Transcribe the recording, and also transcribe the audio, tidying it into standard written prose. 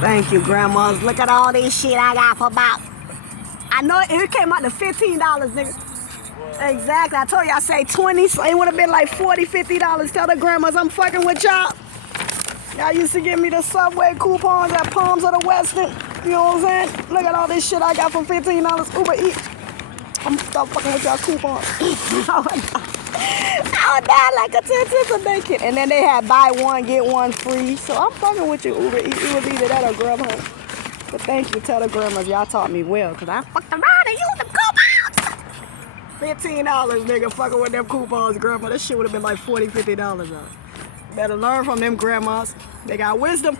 Thank you, grandmas. Look at all this shit I got for about. I know it came out to $15, nigga. Exactly. I told you I say 20, so it would have been like $40, $50. Tell the grandmas I'm fucking with y'all. Y'all used to give me the Subway coupons at Palms of the Western. You know what I'm saying? Look at all this shit I got for $15 Uber Eats. I'm stop fucking with y'all coupons. I would die like a 10 cents a day kid. And then they had buy one, get one free. So I'm fucking with you, Uber Eats. It was either that or Grubhub. But thank you. Tell the grandmas y'all taught me well, because I fucked around and used them coupons. $15, nigga, fucking with them coupons, grandma. That shit would have been like $40, $50 out. Better learn from them grandmas. They got wisdom.